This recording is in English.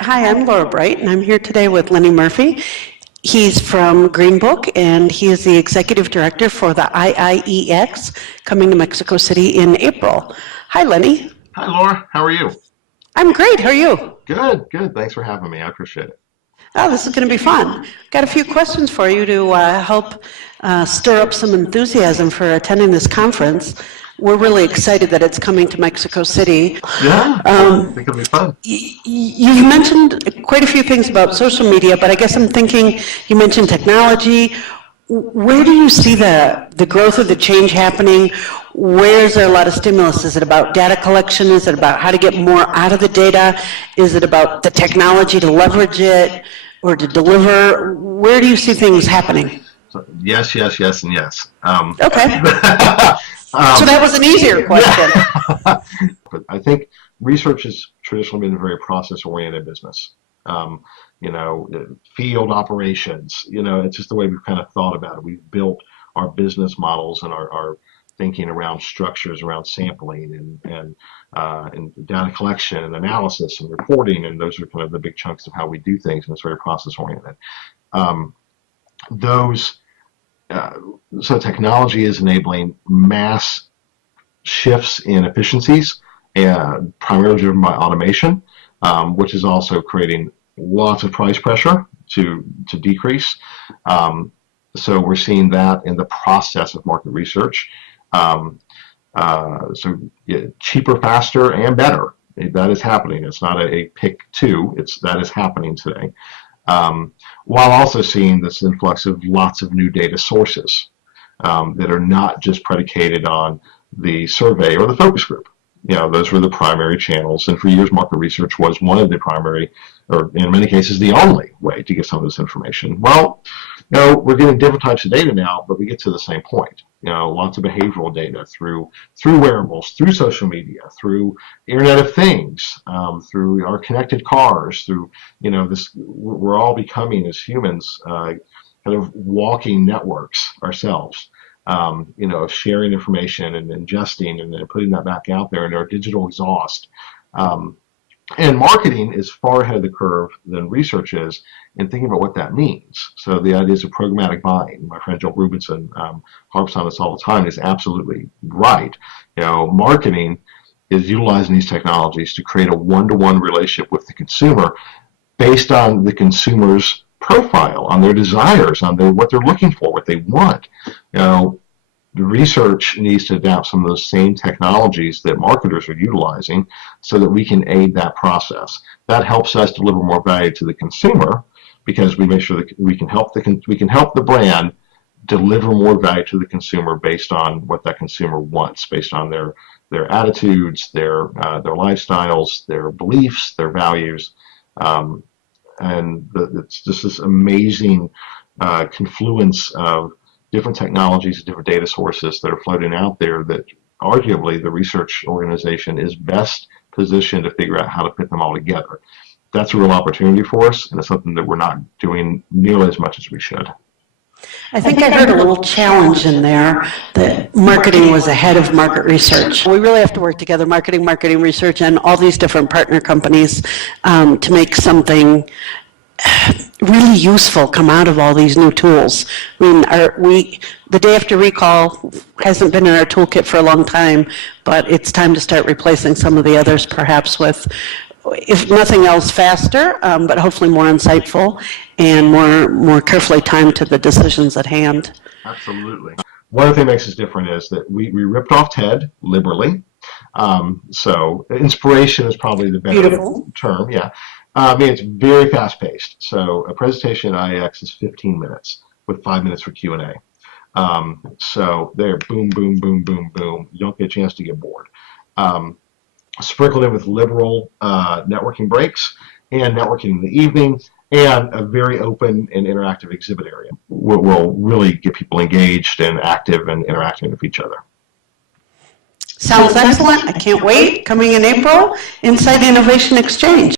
Hi, I'm Laura Bright, and I'm here today with Lenny Murphy. He's from Green Book, and he is the executive director for the IIeX coming to Mexico City in April. Hi, Lenny. Hi, Laura. How are you? I'm great. How are you? Good, good. Thanks for having me. I appreciate it. Oh, this is going to be fun. Got a few questions for you to help stir up some enthusiasm for attending this conference. We're really excited that it's coming to Mexico City. Yeah, I think it'll be fun. You mentioned quite a few things about social media, but I guess I'm thinking you mentioned technology. Where do you see the growth of the change happening? Where is there a lot of stimulus? Is it about data collection? Is it about how to get more out of the data? Is it about the technology to leverage it or to deliver? Where do you see things happening? So, yes, yes, yes, and yes. Okay. So that was an easier question. But I think research has traditionally been a very process-oriented business. Field operations, it's just the way we've kind of thought about it. We've built our business models and our thinking around structures, around sampling and data collection and analysis and reporting, and those are kind of the big chunks of how we do things, and it's very process-oriented. So technology is enabling mass shifts in efficiencies, primarily driven by automation, which is also creating lots of price pressure to decrease. So we're seeing that in the process of market research. Cheaper, faster, and better. That is happening. It's not a pick two. That is happening today. While also seeing this influx of lots of new data sources that are not just predicated on the survey or the focus group. Those were the primary channels, and for years market research was one of the primary, or in many cases the only way to get some of this information. Well, we're getting different types of data now, but we get to the same point. Lots of behavioral data through wearables, through social media, through Internet of Things, through our connected cars, through we're all becoming as humans kind of walking networks ourselves. Of sharing information and ingesting and then putting that back out there in our digital exhaust. And marketing is far ahead of the curve than research is in thinking about what that means. So the ideas of programmatic buying, my friend Joel Rubinson harps on this all the time, is absolutely right. Marketing is utilizing these technologies to create a one-to-one relationship with the consumer based on the consumer's profile, on their desires, on what they're looking for, what they want. The research needs to adapt some of those same technologies that marketers are utilizing so that we can aid that process. That helps us deliver more value to the consumer because we make sure that we can help the brand deliver more value to the consumer based on what that consumer wants, based on their attitudes, their lifestyles, their beliefs, their values. It's just this amazing confluence of different technologies, different data sources that are floating out there that arguably the research organization is best positioned to figure out how to put them all together. That's a real opportunity for us, and it's something that we're not doing nearly as much as we should. I think I heard a little challenge in there that marketing was ahead of market research. We really have to work together, marketing research, and all these different partner companies to make something really useful come out of all these new tools. I mean, the day after recall hasn't been in our toolkit for a long time, but it's time to start replacing some of the others, perhaps with, if nothing else, faster, but hopefully more insightful and more carefully timed to the decisions at hand. Absolutely. One of the things that makes us different is that we ripped off TED liberally. So inspiration is probably the better term. Yeah. It's very fast-paced. So a presentation at IIeX is 15 minutes with 5 minutes for Q&A. So they're boom, boom, boom, boom, boom. You don't get a chance to get bored. Sprinkled in with liberal networking breaks and networking in the evening and a very open and interactive exhibit area. We'll really get people engaged and active and interacting with each other. Sounds excellent. I can't wait. Coming in April, Inside Innovation Exchange.